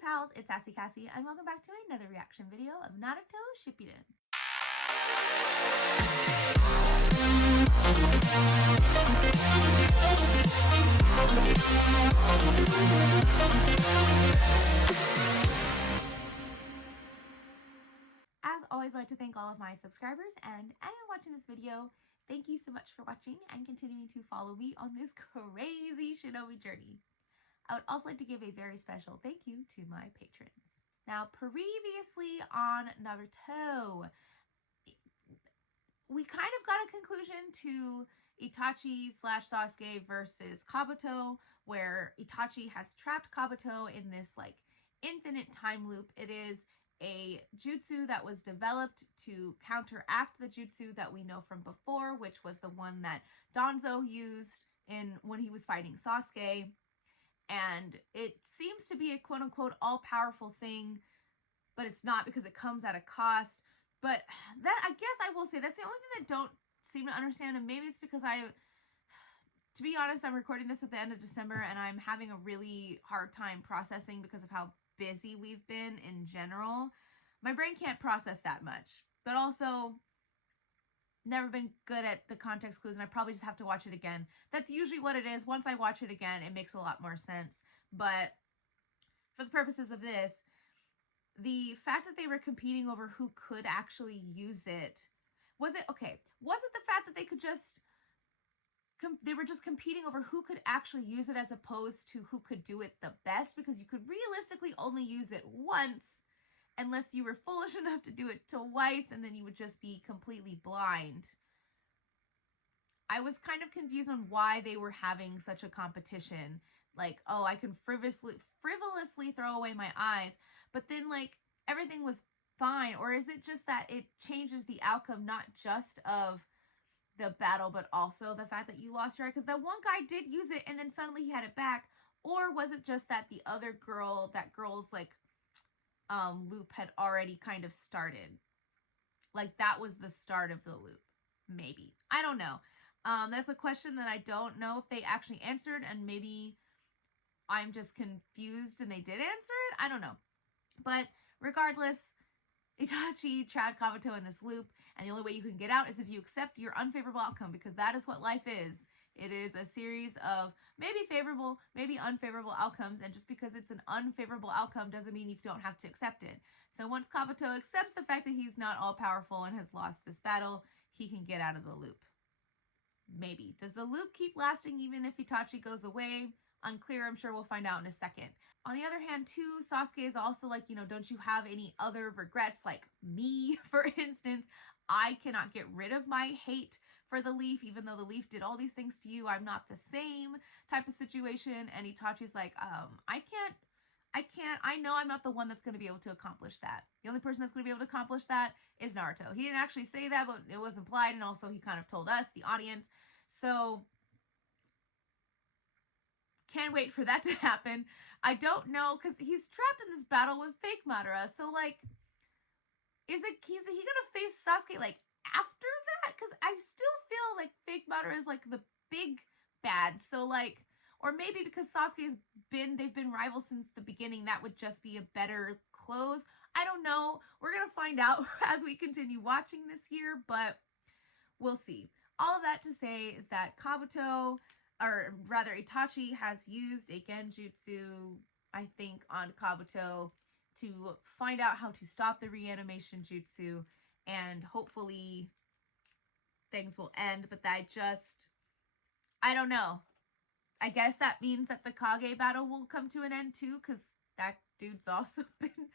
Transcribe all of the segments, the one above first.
pals, it's Sassy Cassie, and welcome back to another reaction video of Naruto Shippuden. As always, I'd like to thank all of my subscribers and anyone watching this video. Thank you so much for watching and continuing to follow me on this crazy shinobi journey. I would also like to give a very special thank you to my patrons. Now, previously on Naruto, we kind of got a conclusion to Itachi / Sasuke versus Kabuto, where Itachi has trapped Kabuto in this like infinite time loop. It is a jutsu that was developed to counteract the jutsu that we know from before, which was the one that Danzo used when he was fighting Sasuke. And it seems to be a quote-unquote all-powerful thing, but it's not because it comes at a cost. But that, I guess I will say, that's the only thing that I don't seem to understand, and maybe it's because to be honest, I'm recording this at the end of December, and I'm having a really hard time processing because of how busy we've been in general. My brain can't process that much, but also never been good at the context clues, and I probably just have to watch it again. That's usually what it is. Once I watch it again, it makes a lot more sense. But for the purposes of this, the fact that they were competing over who could actually use it, was it the fact that they could just they were just competing over who could actually use it as opposed to who could do it the best? Because you could realistically only use it once unless you were foolish enough to do it twice, and then you would just be completely blind. I was kind of confused on why they were having such a competition. Like, oh, I can frivolously throw away my eyes, but then like everything was fine. Or is it just that it changes the outcome, not just of the battle, but also the fact that you lost your eye? Because that one guy did use it and then suddenly he had it back. Or was it just that the other girl, that girl's like loop had already kind of started? Like that was the start of the loop. Maybe. I don't know. That's a question that I don't know if they actually answered, and maybe I'm just confused and they did answer it. I don't know. But regardless, Itachi trapped Kabuto in this loop, and the only way you can get out is if you accept your unfavorable outcome, because that is what life is. It is a series of maybe favorable, maybe unfavorable outcomes, and just because it's an unfavorable outcome doesn't mean you don't have to accept it. So once Kabuto accepts the fact that he's not all-powerful and has lost this battle, he can get out of the loop. Maybe. Does the loop keep lasting even if Itachi goes away? Unclear. I'm sure we'll find out in a second. On the other hand, too, Sasuke is also like, you know, don't you have any other regrets? Like me, for instance, I cannot get rid of my hate for the leaf, even though the leaf did all these things to you. I'm not the same type of situation. And Itachi's like, I know I'm not the one that's going to be able to accomplish that. The only person that's going to be able to accomplish that is Naruto. He didn't actually say that, but it was implied, and also he kind of told us, the audience. So can't wait for that to happen. I don't know, because he's trapped in this battle with fake Madara. So, like, is he gonna face Sasuke, like, after that? Because I still feel like fake Madara is, like, the big bad. So, like, or maybe because they've been rivals since the beginning, that would just be a better close. I don't know. We're gonna find out as we continue watching this here, but we'll see. All of that to say is that Kabuto, or rather Itachi, has used a genjutsu, I think, on Kabuto to find out how to stop the reanimation jutsu, and hopefully things will end. But I don't know. I guess that means that the Kage battle will come to an end too, because that dude's also been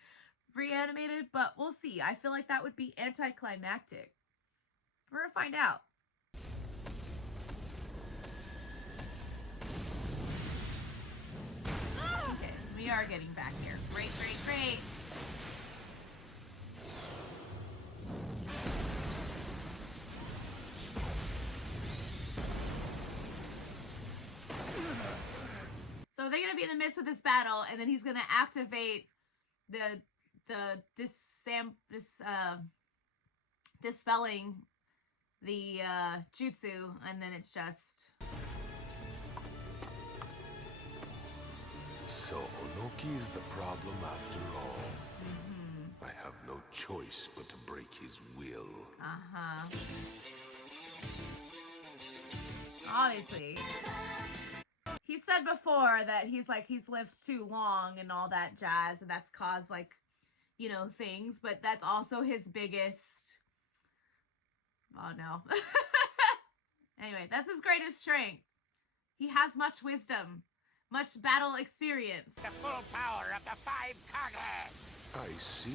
reanimated, but we'll see. I feel like that would be anticlimactic. We're gonna find out. Okay, we are getting back here. Great, great, great. So they're gonna be in the midst of this battle, and then he's gonna activate the dispelling the jutsu, and then it's just So Onoki is the problem after all. I have no choice but to break his will. Obviously. He said before that he's lived too long and all that jazz, and that's caused, like, you know, things, but that's also his biggest... Oh, no. Anyway, that's his greatest strength. He has much wisdom, much battle experience. The full power of the 5 Kage! I see.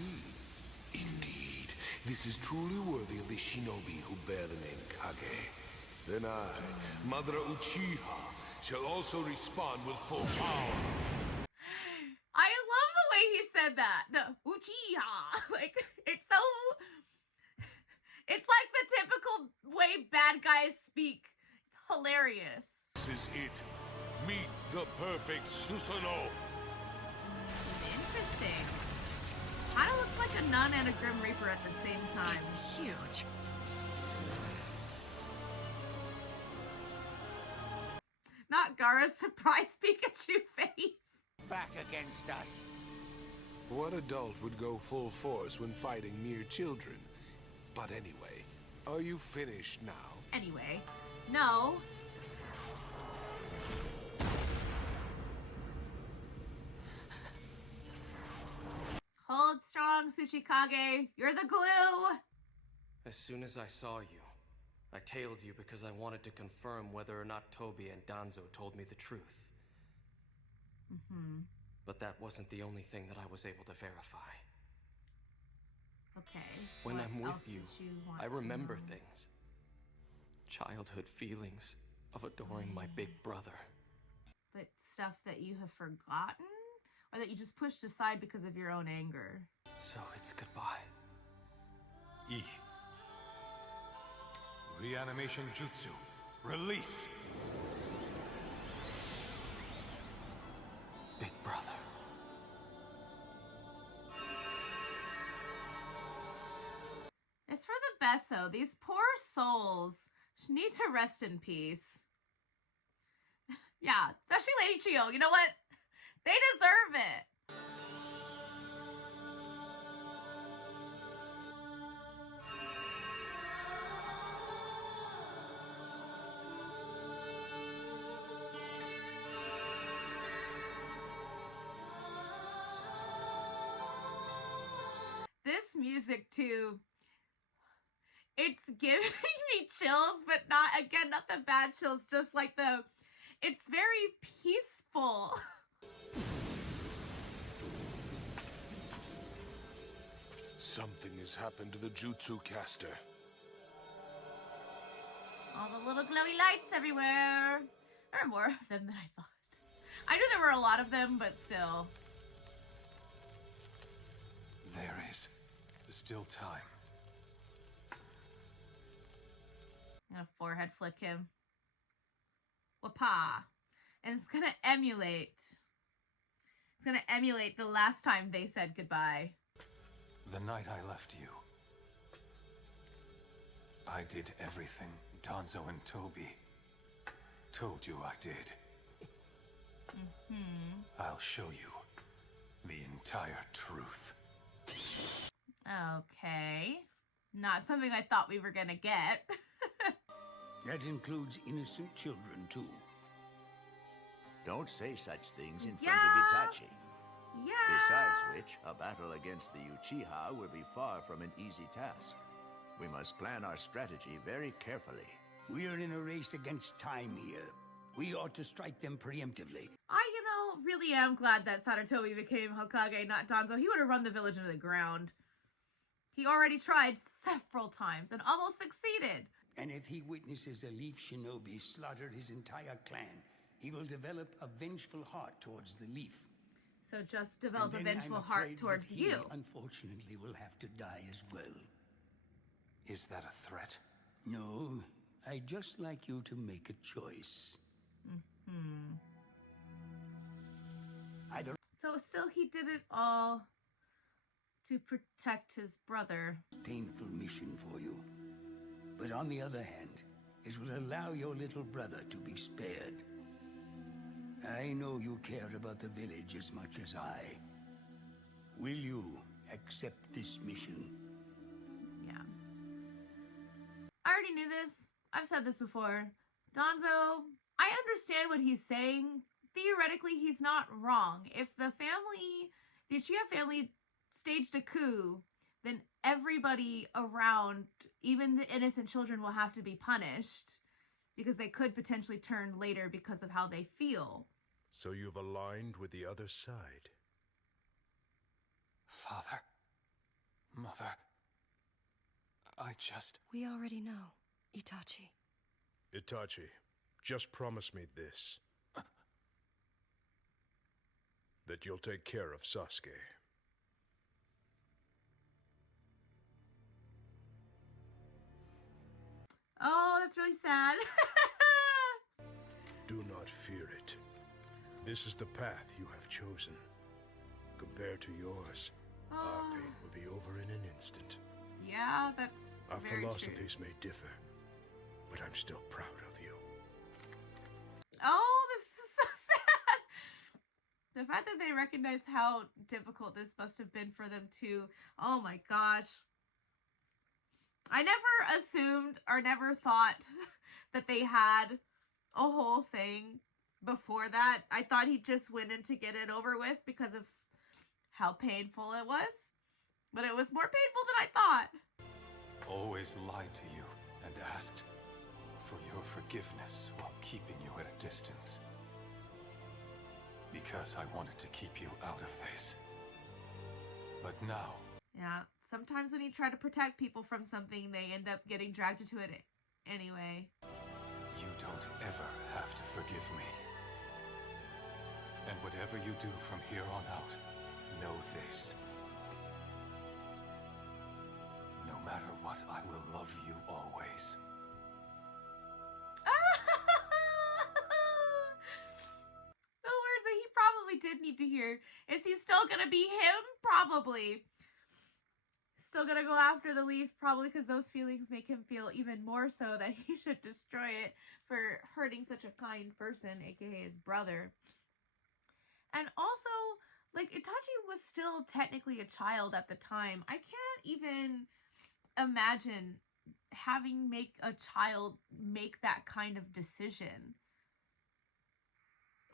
Indeed. This is truly worthy of the shinobi who bear the name Kage. Then I, Madara Uchiha, shall also respond with full power. I love the way he said that. The Uchiha. Like, it's so... It's like the typical way bad guys speak. It's hilarious. This is it. Meet the perfect Susanoo. Interesting. Kind of looks like a nun and a Grim Reaper at the same time. It's huge. Not Gaara's surprise Pikachu face. Back against us. What adult would go full force when fighting mere children? But anyway, are you finished now? Anyway, no. Hold strong, Tsuchikage. You're the glue. As soon as I saw you, I tailed you because I wanted to confirm whether or not Toby and Danzo told me the truth. But that wasn't the only thing that I was able to verify. Okay. When what I'm else with you, did want I to remember know? things. Childhood feelings of adoring my big brother. But stuff that you have forgotten? Or that you just pushed aside because of your own anger? So it's goodbye. E. Reanimation Jutsu. Release! Big brother. It's for the best, though. These poor souls need to rest in peace. Yeah, especially Lady Chio. You know what? They deserve it. This music, too, it's giving me chills, but not the bad chills, just like it's very peaceful. Something has happened to the Jutsu caster. All the little glowy lights everywhere. There are more of them than I thought. I knew there were a lot of them, but still. There is. There's still time. I'm gonna forehead flick him. Wapa. And it's gonna emulate. It's gonna emulate the last time they said goodbye. The night I left you, I did everything Danzo and Toby told you I did. I'll show you the entire truth. Okay. Not something I thought we were gonna get. That includes innocent children, too. Don't say such things in front Yeah. of Itachi. Yeah. Besides which, a battle against the Uchiha will be far from an easy task. We must plan our strategy very carefully. We are in a race against time here. We ought to strike them preemptively. I, really am glad that Sarutobi became Hokage, not Danzo. He would have run the village into the ground. He already tried several times and almost succeeded. And if he witnesses a Leaf Shinobi slaughter his entire clan, he will develop a vengeful heart towards the Leaf. So just develop a And then vengeful I'm heart afraid towards that he, you. unfortunately, will have to die as well. Is that a threat? No, I'd just like you to make a choice. Either So still he did it all to protect his brother. painful mission for you. But on the other hand, it will allow your little brother to be spared. I know you care about the village as much as I. Will you accept this mission? Yeah. I already knew this. I've said this before. Danzo, I understand what he's saying. Theoretically, he's not wrong. If the Uchiha family staged a coup, then everybody around, even the innocent children, will have to be punished because they could potentially turn later because of how they feel. So you've aligned with the other side. Father, Mother, I just... We already know, Itachi. Itachi, just promise me this. That you'll take care of Sasuke. Oh, that's really sad. Do not fear it. This is the path you have chosen. Compared to yours, our pain will be over in an instant. Yeah, that's Our very philosophies true. may differ, but I'm still proud of you. Oh, this is so sad. The fact that they recognized how difficult this must have been for them too. Oh my gosh. I never assumed or never thought that they had a whole thing before that. I thought he just went in to get it over with because of how painful it was. But it was more painful than I thought. always lied to you and asked for your forgiveness while keeping you at a distance. Because I wanted to keep you out of this. But now... Yeah, sometimes when you try to protect people from something, they end up getting dragged into it anyway. You don't ever have to forgive me. And whatever you do from here on out, know this. No matter what, I will love you always. The words that he probably did need to hear. Is he still gonna be him? Probably. Still gonna go after the leaf, probably because those feelings make him feel even more so that he should destroy it for hurting such a kind person, aka his brother. And also, like, Itachi was still technically a child at the time. I can't even imagine having a child make that kind of decision.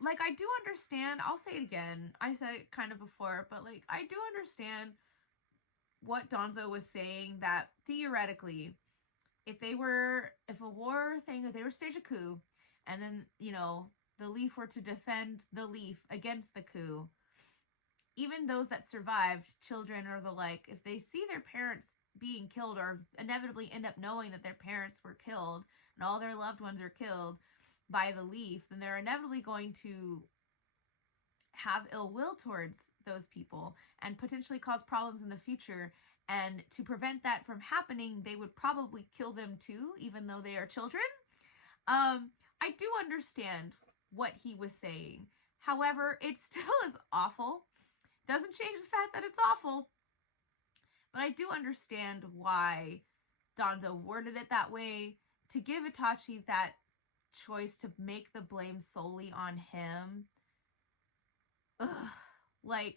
Like, I do understand, I'll say it again, I said it kind of before, but like, I do understand what Danzo was saying, that theoretically, if a war thing, if they were to stage a coup, and then, you know, the Leaf were to defend the Leaf against the coup, even those that survived, children or the like, if they see their parents being killed or inevitably end up knowing that their parents were killed and all their loved ones are killed by the Leaf, then they're inevitably going to have ill will towards those people and potentially cause problems in the future. And to prevent that from happening, they would probably kill them too, even though they are children. I do understand what he was saying. However, it still is awful. Doesn't change the fact that it's awful. But I do understand why Danzo worded it that way, to give Itachi that choice to make the blame solely on him. Ugh. Like,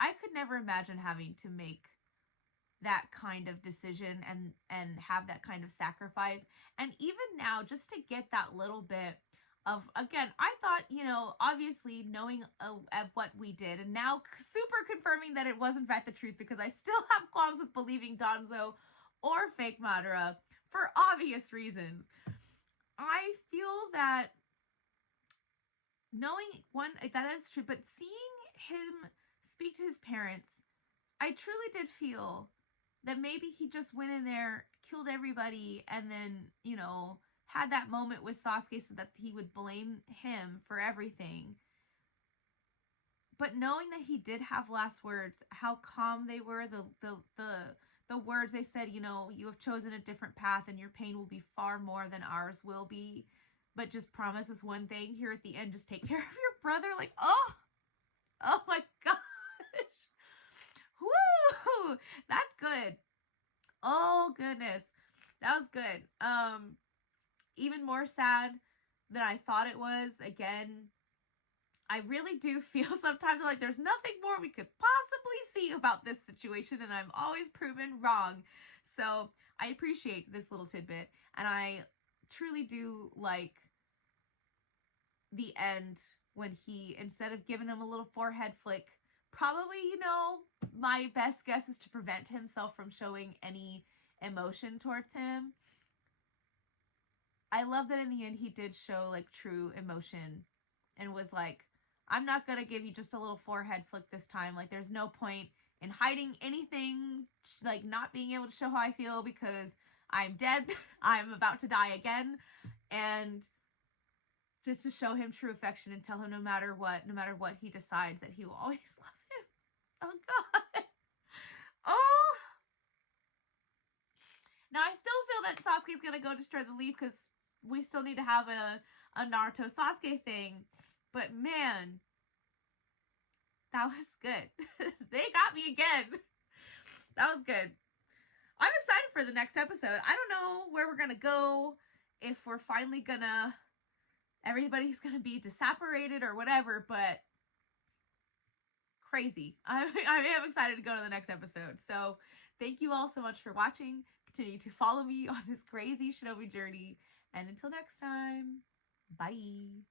I could never imagine having to make that kind of decision and have that kind of sacrifice. And even now, just to get that little bit of, again, I thought, you know, obviously knowing what we did, and now super confirming that it was in fact the truth, because I still have qualms with believing Danzo or fake Madara for obvious reasons. I feel that knowing, one, that is true, but seeing him speak to his parents, I truly did feel that maybe he just went in there, killed everybody, and then, you know, had that moment with Sasuke so that he would blame him for everything. But knowing that he did have last words, how calm they were, the words they said, you know, you have chosen a different path and your pain will be far more than ours will be. But just promise us one thing here at the end, just take care of your brother. Like, oh my gosh. Woo! That's good. Oh goodness. That was good. Even more sad than I thought it was. Again, I really do feel sometimes like there's nothing more we could possibly see about this situation, and I'm always proven wrong. So I appreciate this little tidbit, and I truly do like the end when he, instead of giving him a little forehead flick, probably, you know, my best guess is to prevent himself from showing any emotion towards him. I love that in the end he did show like true emotion and was like, I'm not gonna give you just a little forehead flick this time. Like, there's no point in hiding anything, like not being able to show how I feel because I'm dead. I'm about to die again. And just to show him true affection and tell him no matter what he decides, that he will always love him. Oh God. Oh. Now I still feel that Sasuke's gonna go destroy the leaf because we still need to have a Naruto Sasuke thing. But man, that was good. They got me again. That was good. I'm excited for the next episode. I don't know where we're gonna go, if we're finally gonna, everybody's gonna be disapparated or whatever, but crazy. I am excited to go to the next episode. So thank you all so much for watching. Continue to follow me on this crazy shinobi journey. And until next time, bye.